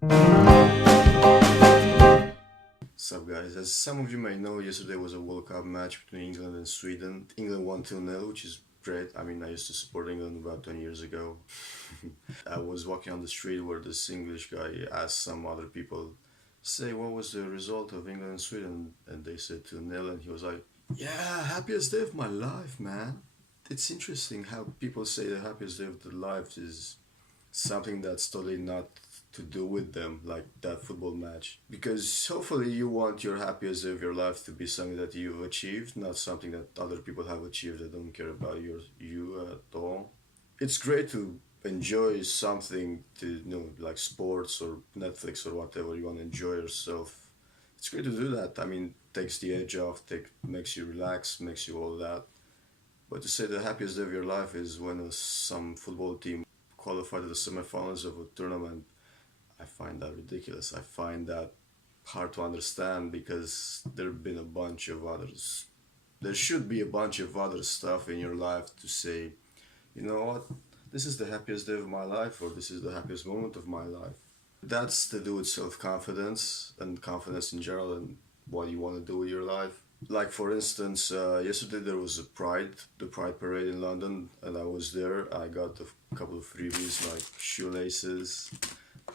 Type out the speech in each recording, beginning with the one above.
Sup guys, as some of you may know, yesterday was a World Cup match between England and Sweden. England won 2-0, which is great. I mean, I used to support England about 20 years ago. I was walking on the street where this English guy asked some other people, say, what was the result of England and Sweden? And they said 2-0, and he was like, yeah, happiest day of my life, man. It's interesting how people say the happiest day of their life is something that's totally not to do with them, like that football match. Because hopefully you want your happiest day of your life to be something that you've achieved, not something that other people have achieved that don't care about you at all. It's great to enjoy something to like sports or Netflix or whatever you want to enjoy yourself. It's great to do that. I mean, takes the edge off, makes you relax, makes you all that. But to say the happiest day of your life is when some football team qualified to the semifinals of a tournament, I find that ridiculous. I find that hard to understand because there have been a bunch of others. There should be a bunch of other stuff in your life to say, you know what, this is the happiest day of my life, or this is the happiest moment of my life. That's to do with self confidence and confidence in general and what you want to do with your life. Like for instance, yesterday there was the Pride parade in London, and I was there. I got a couple of freebies like shoelaces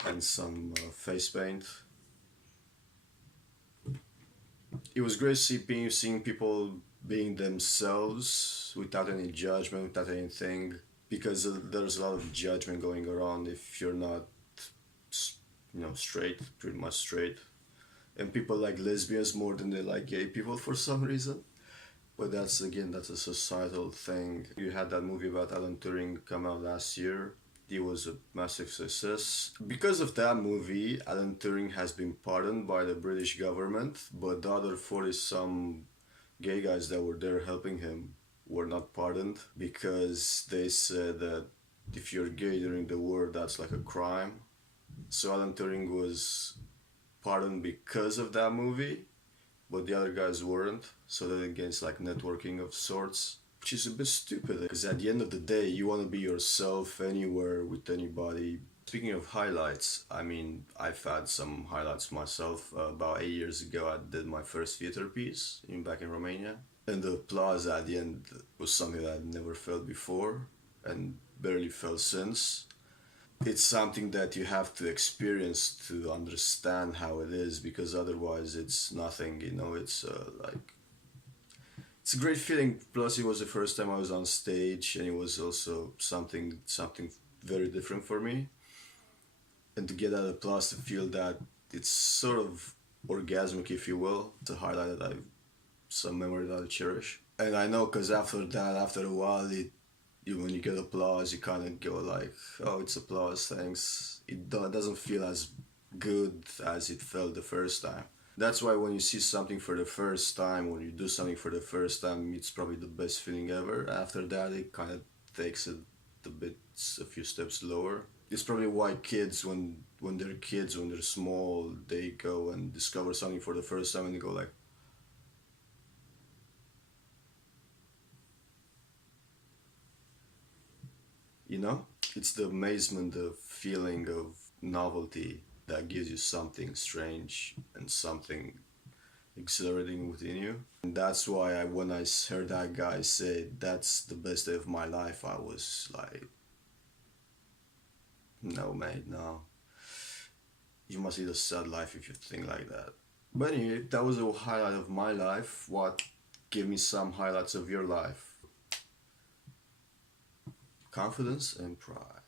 and some face paint. It was great seeing people being themselves without any judgment, without anything, because there's a lot of judgment going around if you're not, straight, pretty much straight. And people like lesbians more than they like gay people for some reason. But that's a societal thing. You had that movie about Alan Turing come out last year. It was a massive success. Because of that movie, Alan Turing has been pardoned by the British government, but the other 40 some gay guys that were there helping him were not pardoned because they said that if you're gay during the war, that's like a crime. So Alan Turing was pardoned because of that movie, but the other guys weren't. So then against like networking of sorts, which is a bit stupid because at the end of the day, you want to be yourself anywhere with anybody. Speaking of highlights, I mean, I've had some highlights myself. About 8 years ago, I did my first theater piece back in Romania, and the applause at the end was something that I'd never felt before and barely felt since. It's something that you have to experience to understand how it is, because otherwise it's nothing. It's like it's a great feeling. Plus, it was the first time I was on stage, and it was also something very different for me. And to get that applause, to feel that, it's sort of orgasmic, if you will. It's a highlight that I some memory that I cherish. And I know because after that, after a while, when you get applause, you kind of go like, oh, it's applause, thanks. Doesn't feel as good as it felt the first time. That's why when you see something for the first time, when you do something for the first time, it's probably the best feeling ever. After that, it kind of takes it a few steps lower. It's probably why kids, when they're kids, when they're small, they go and discover something for the first time and they go like, you know? It's the amazement, the feeling of novelty that gives you something strange and something exhilarating within you. And that's why when I heard that guy say that's the best day of my life, I was like, no, mate, no. You must lead a sad life if you think like that. But anyway, that was a highlight of my life. What? Give me some highlights of your life. Confidence and pride.